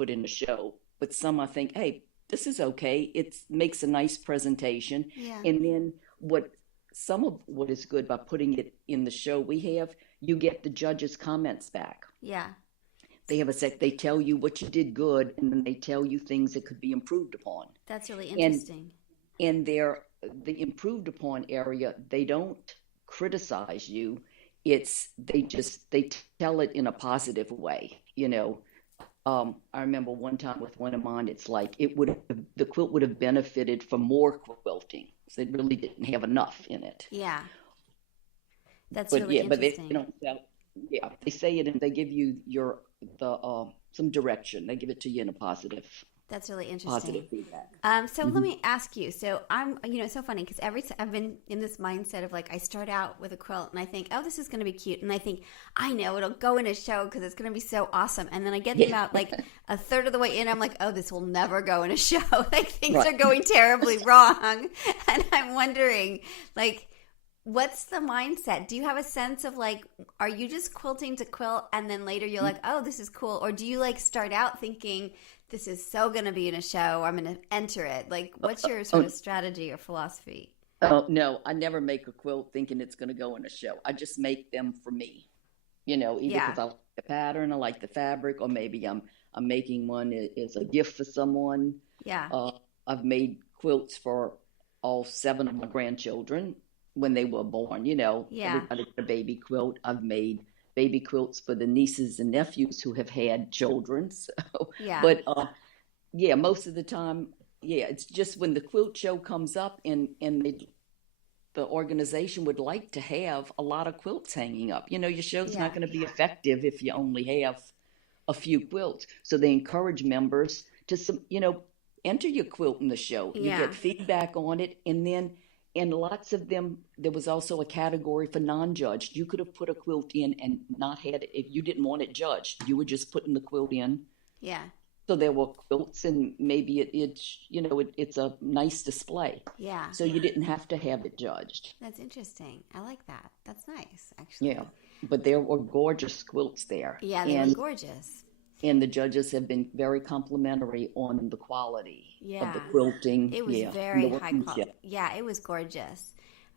put in a show, but some I think, hey, this is okay. It makes a nice presentation. Yeah. And then some of what is good by putting it in the show we have, you get the judges' comments back. Yeah. They have a sec. They tell you what you did good, and then they tell you things that could be improved upon. That's really And interesting. in the improved upon area, they don't criticize you. They tell it in a positive way. I remember one time with one of mine, it's like the quilt would have benefited from more quilting. So it really didn't have enough in it. Yeah. That's But really yeah, but they interesting. don't. Yeah, they say it and they give you some direction. They give it to you in a That's really interesting. positive feedback. So let Hmm. me ask you. So it's so funny because I've been in this mindset of like I start out with a quilt and I think, oh, this is going to be cute, and I think I know it'll go in a show because it's going to be so awesome, and then I get Yeah, about like a third of the way in, I'm like, oh, this will never go in a show. Like things right. are going terribly wrong, and I'm wondering, like, what's the mindset? Do you have a sense of like, are you just quilting to quilt and then later you're like, oh, this is cool, or do you like start out thinking, this is so going to be in a show, I'm going to enter it? Like, what's your sort Oh, of strategy or philosophy? oh no, I never make a quilt thinking it's going to go in a show. I just make them for me. Either Yeah, because I like the pattern, I like the fabric, or maybe I'm making one as a gift for someone. yeah, Uh, I've made quilts for all seven of my grandchildren when they were born. yeah, Everybody got a baby quilt. I've made baby quilts for the nieces and nephews who have had children. So, yeah, but yeah, most of the time, yeah, it's just when the quilt show comes up and the organization would like to have a lot of quilts hanging up. Your show's not yeah, going to be effective if you only have a few quilts. So they encourage members to enter your quilt in the show. You yeah, get feedback on it, and then and lots of them. There was also a category for non-judged. You could have put a quilt in and not had it if you didn't want it judged. You were just putting the quilt in. yeah, So there were quilts, and maybe it's a nice display. yeah. So you didn't have to have it judged. That's interesting. I like that. That's nice, Yeah, actually. but there were gorgeous quilts there, Yeah, they were and gorgeous. and the judges have been very complimentary on the quality of the Yeah. quilting, It was yeah, and the very high quality. workmanship. Yeah, it was gorgeous.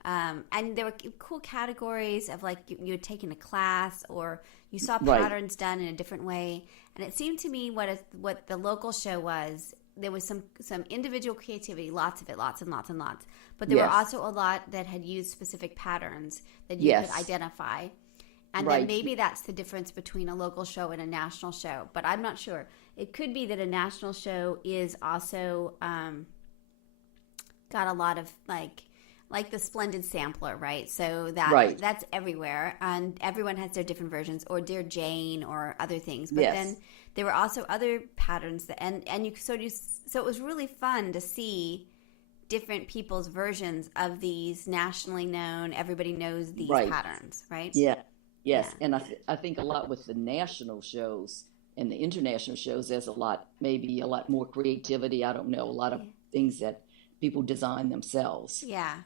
And there were cool categories of like you had taken a class or you saw Right. patterns done in a different way. And it seemed to me what the local show was. There was some individual creativity, lots of it, lots and lots and lots. But there were Yes. also a lot that had used specific patterns that you could Yes. identify. And then Right. maybe that's the difference between a local show and a national show. But I'm not sure. It could be that a national show is also got a lot of like the Splendid Sampler, right? So Right. that's everywhere, and everyone has their different versions, or Dear Jane, or other things. But then Yes. there were also other patterns that, and so it was really fun to see different people's versions of these nationally known. Everybody knows these Right. patterns, right? Yeah. Yeah, Yes. And I think a lot with the national shows and the international shows, there's maybe a lot more creativity. I don't know, a lot of yeah, things that people design themselves. yeah.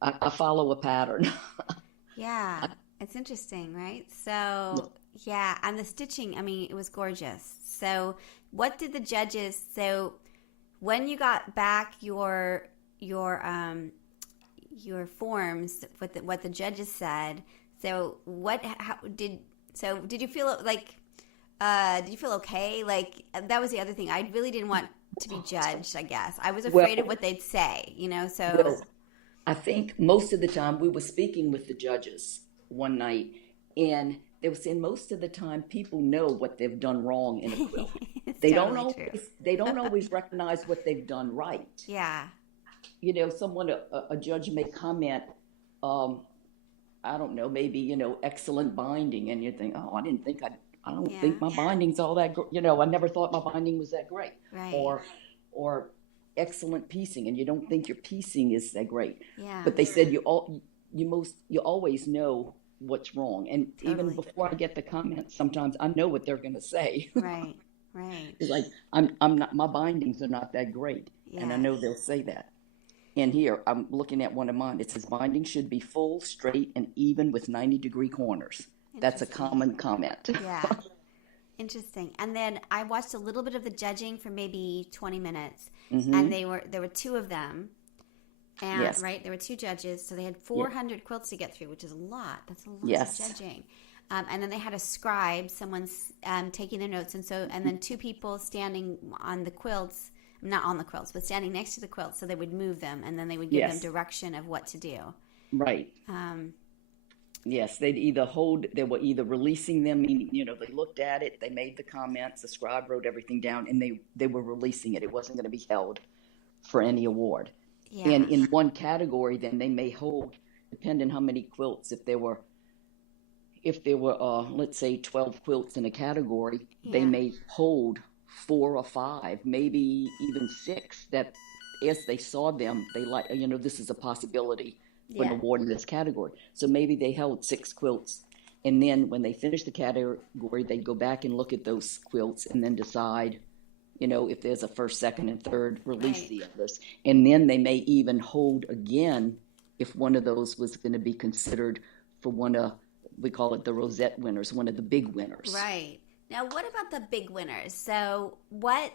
I follow a pattern. Yeah, it's interesting, right? So, yeah, and the stitching, I mean, it was gorgeous. So, what did the judges, so when you got back your forms with what the judges said, so did you feel like did you feel okay? Like that was the other thing. I really didn't want to be judged, I guess. I was afraid of Well, what they'd say, so well, I think most of the time we were speaking with the judges one night, and they were saying most of the time people know what they've done wrong in a quilt. it's They don't totally true. always they don't always recognize what they've done right. Yeah. Someone a judge may comment, um, I don't know, maybe excellent binding, and you think, oh, I don't Yeah. think my binding's all that. I never thought my binding was that great, Right. or excellent piecing, and you don't think your piecing is that great. Yeah. But they said you always know what's wrong, and even Totally. before I get the comments, sometimes I know what they're going to say. Right. Right. It's like I'm not my bindings are not that great, and I Yeah. know they'll say that. And here I'm looking at one of mine. It says binding should be full, straight, and even with 90-degree corners. That's a Interesting. common comment. Yeah. Interesting. And then I watched a little bit of the judging for maybe 20 minutes, and Mm-hmm. there were two of them, and Yes. right, there were two judges, so they had Yeah. 400 quilts to get through, which is a lot. That's a lot of Yes. judging. And then they had a scribe, someone's taking their notes, and then two people standing on the quilts, not on the quilts, but standing next to the quilts, so they would move them, and then they would give them Yes. direction of what to do. Right. Um, Yes, they were either releasing them, meaning, they looked at it, they made the comments, the scribe wrote everything down, and they were releasing it. It wasn't going to be held for any award. And yeah, in one category, then they may hold, depending how many quilts, if there were let's say 12 quilts in a category, they yeah, may hold 4 or 5, maybe even 6, that as they saw them, they like, this is a possibility for an yeah, award in this category. So maybe they held 6 quilts, and then when they finished the category, they'd go back and look at those quilts and then decide, if there's a first, second, and third, release right. the others. And then they may even hold again if one of those was going to be considered for one of, we call it the Rosette winners, one of the big winners. Right. Now, what about the big winners? So, what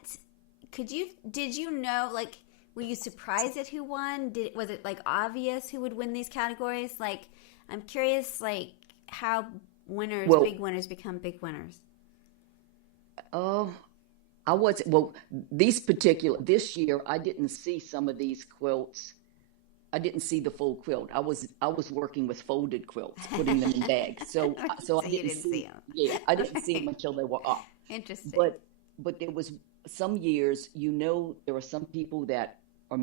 did you know, like, were you surprised at who won? Was it like obvious who would win these categories? Like, I'm curious, like, how Well, big winners become big winners. oh, I was, well, this year, I didn't see some of these quilts. I didn't see the full quilt. I was working with folded quilts, putting them in bags. So So I you didn't didn't see see, them. yeah, I didn't see them Right. until they were up. Interesting. But there was some years, there are some people that are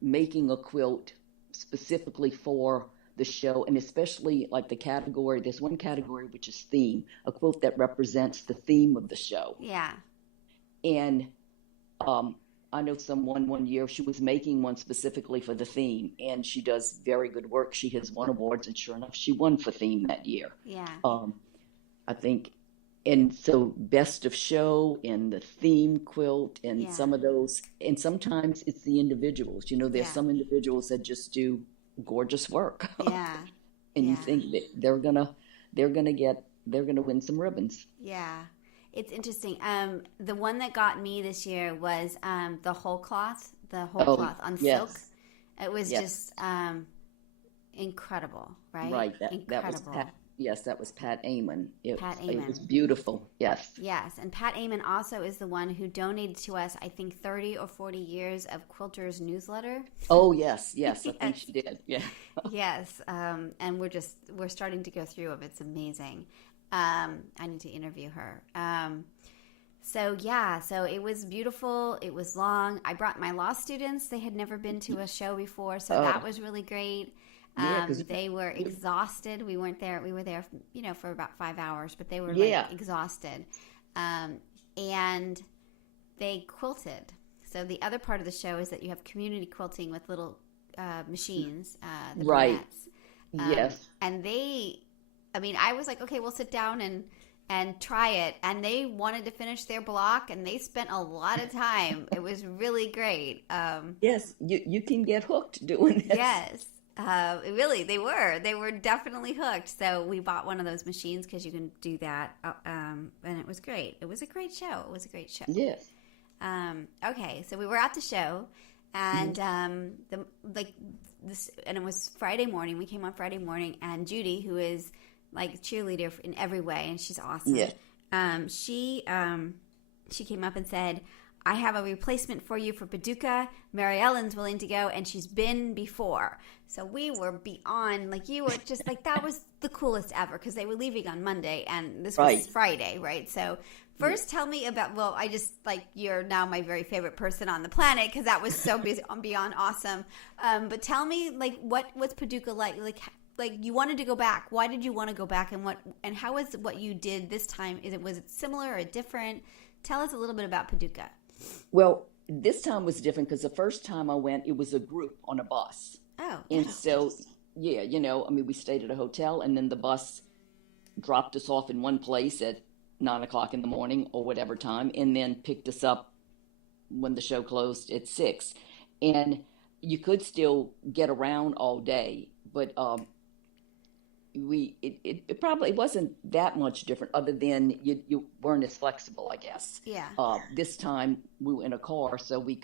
making a quilt specifically for the show, and especially like the category. There's one category which is theme, a quilt that represents the theme of the show. Yeah. And um, I know someone one year, she was making one specifically for the theme, and she does very good work. She has won awards, and sure enough, she won for theme that year. Yeah. Um, I think, and so best of show and the theme quilt and Yeah. some of those, and sometimes it's the individuals. There's Yeah. some individuals that just do gorgeous work, Yeah. and you Yeah. think that they're gonna win some ribbons. Yeah. It's interesting. The one that got me this year was the whole Oh, cloth on silk. yes, It was yes. just incredible, right? Right, that was Incredible. Pat. Yes, that was Pat Amon. Pat It was Amon. beautiful. Yes. Yes, and Pat Amon also is the one who donated to us, I think, 30 or 40 years of Quilter's newsletter. Oh, yes, yes. I think Yes. she did. Yeah. Yes, and we're starting to go through it. It's amazing. I need to interview her. So yeah, so it was beautiful. It was long. I brought my law students. They had never been to a show before, so that Oh, was really great. yeah. Because They were exhausted. We weren't there. We were there, for about 5 hours, but they were like yeah. exhausted. Um, and they quilted. So the other part of the show is that you have community quilting with little machines, the Right. barrettes. Yes. And I was like, okay, we'll sit down and try it. And they wanted to finish their block, and they spent a lot of time. It was really great. Yes. You can get hooked doing this. Yes. Really, they were definitely hooked. So we bought one of those machines because you can do that. And it was great. It was a great show. It was a great show. Yes. Okay, so we were at the show, Mhm. and and it was Friday morning. We came on Friday morning, and Judy, who is like cheerleader in every way, and she's awesome. Yes. She came up and said, "I have a replacement for you for Paducah. Mary Ellen's willing to go, and she's been before." So we were beyond, like, you were just like, that was the coolest ever, because they were leaving on Monday, and this was Right. Friday, right? So Yeah. first, tell me about. Well, I just like, you're now my very favorite person on the planet, because that was so beyond awesome. But tell me, like, what's Paducah like? Like you wanted to go back. Why did you want to go back? And how was what you did this time? Was it similar or different? Tell us a little bit about Paducah. Well, this time was different because the first time I went, it was a group on a bus. Oh, And so, yeah, we stayed at a hotel, and then the bus dropped us off in one place at 9 o'clock in the morning or whatever time, and then picked us up when the show closed at 6. And you could still get around all day, but it probably wasn't that much different, other than you weren't as flexible, I guess. Yeah. This time we were in a car, so we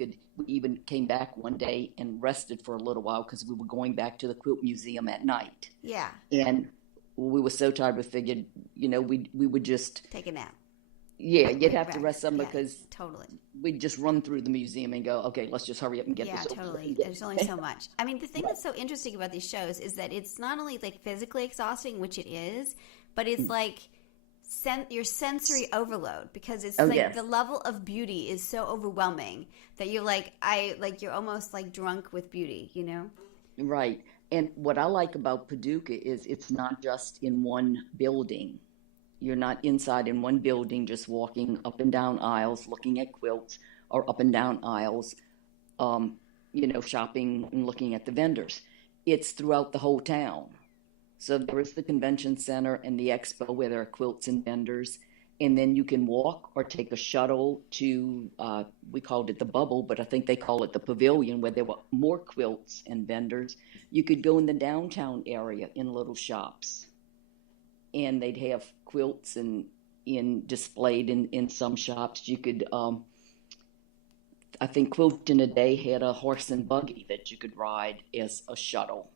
even came back one day and rested for a little while because we were going back to the quilt museum at night. Yeah. And we were so tired, we figured, we would just, Take a nap. yeah, you'd have to Right. rest some Yeah, because totally. we'd just run through the museum and go, okay, let's just hurry up and get Yeah, this over totally. with. There's only so much. I mean, the thing Right. that's so interesting about these shows is that it's not only like physically exhausting, which it is, but it's like your sensory overload, because it's Oh, like yes. the level of beauty is so overwhelming that you're like, you're almost like drunk with beauty, you know? Right. And what I like about Paducah is it's not just in one building. You're not inside in one building just walking up and down aisles looking at quilts, or up and down aisles, shopping and looking at the vendors. It's throughout the whole town. So there is the convention center and the expo where there are quilts and vendors. And then you can walk or take a shuttle to, we called it the bubble, but I think they call it the pavilion, where there were more quilts and vendors. You could go in the downtown area in little shops, and they'd have quilts and displayed in some shops. You could, I think Quilt in a Day had a horse and buggy that you could ride as a shuttle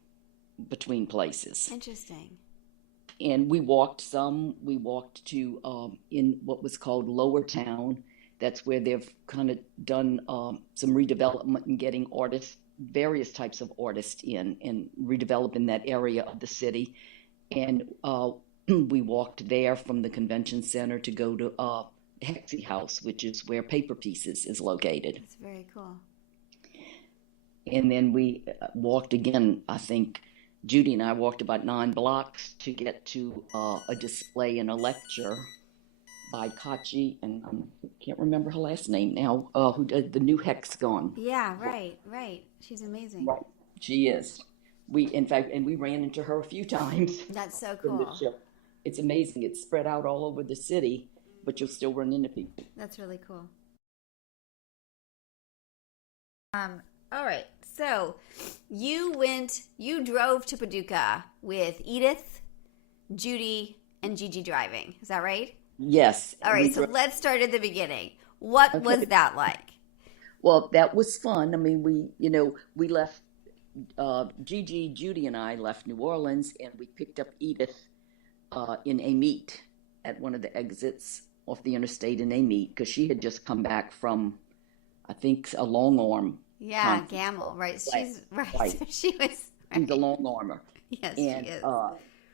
between places. Interesting. And we walked some. We walked to in what was called Lower Town. That's where they've kind of done some redevelopment and getting artists, various types of artists in, and redeveloping that area of the city. And we walked there from the convention center to go to Hexie House, which is where Paper Pieces is located. That's very cool. And then we walked again, I think Judy and I walked about 9 blocks to get to a display and a lecture by Kachi, and I can't remember her last name now, who did the new hexagon. Yeah, right. She's amazing. Right, she is. In fact, we ran into her a few times. That's so from the cool. show. It's amazing. It's spread out all over the city, but you'll still run into people. That's really cool. All right. So you drove to Paducah with Edith, Judy, and Gigi driving. Is that right? Yes. All right. So let's start at the beginning. What was that like? Well, that was fun. I mean, we left, Gigi, Judy, and I left New Orleans, and we picked up Edith in Amite at one of the exits off the interstate in Amite, because she had just come back from, I think, a long arm. Yeah, Gamble, right? She's right. Right. So she was. Right. She's a long armor. Yes, and, she is.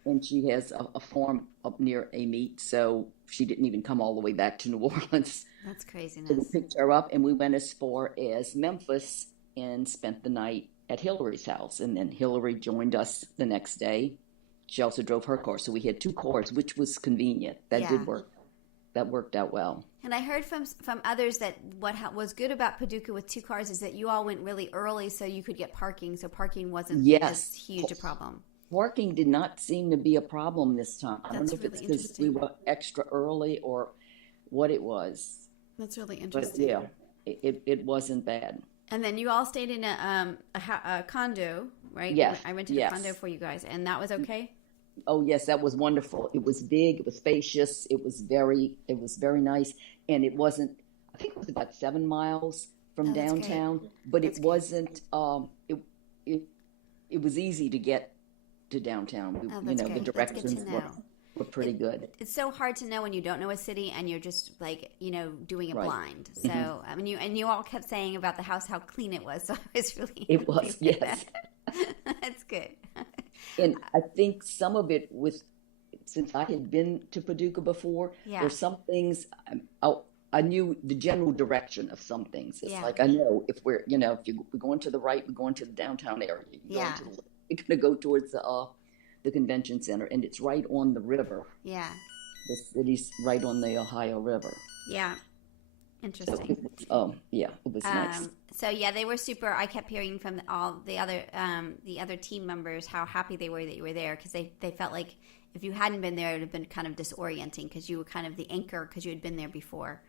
And she has a farm up near Amite, so she didn't even come all the way back to New Orleans. That's craziness. So we picked her up, and we went as far as Memphis and spent the night at Hillary's house. And then Hillary joined us the next day. She also drove her car, so we had 2 cars, which was convenient. That did work. That worked out well. And I heard from others that what was good about Paducah with 2 cars is that you all went really early so you could get parking. So parking wasn't as huge a problem. Parking did not seem to be a problem this time. I don't know if really it's because we were extra early or what it was. That's really interesting. But yeah, it wasn't bad. And then you all stayed in a condo, right? Yes. I rented a condo for you guys, and that was okay? Oh yes, that was wonderful. It was big, it was spacious, it was very nice, and it wasn't, I think it was about 7 miles from downtown, but it wasn't it was easy to get to downtown. The directions were pretty good. It's so hard to know when you don't know a city and you're just like, doing it blind. So, I mean, you all kept saying about the house how clean it was, so I was really It was, yes. That's good. And I think some of it was, since I had been to Paducah before, there's some things, I knew the general direction of some things. It's like, I know if we're going to the right, we're going to the downtown area. We're going to go towards the convention center, and it's right on the river. Yeah. The city's right on the Ohio River. Yeah. Interesting. So it was nice. So they were super. I kept hearing from all the other team members how happy they were that you were there, because they felt like if you hadn't been there, it would have been kind of disorienting because you were kind of the anchor because you had been there before.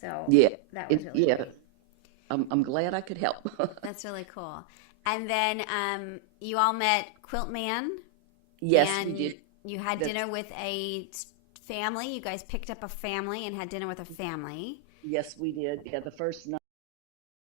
So that was really great. I'm glad I could help. That's really cool. And then you all met Quilt Man. Yes, we did. You had That's dinner with a family. You guys picked up a family and had dinner with a family. Yes, we did. Yeah, the first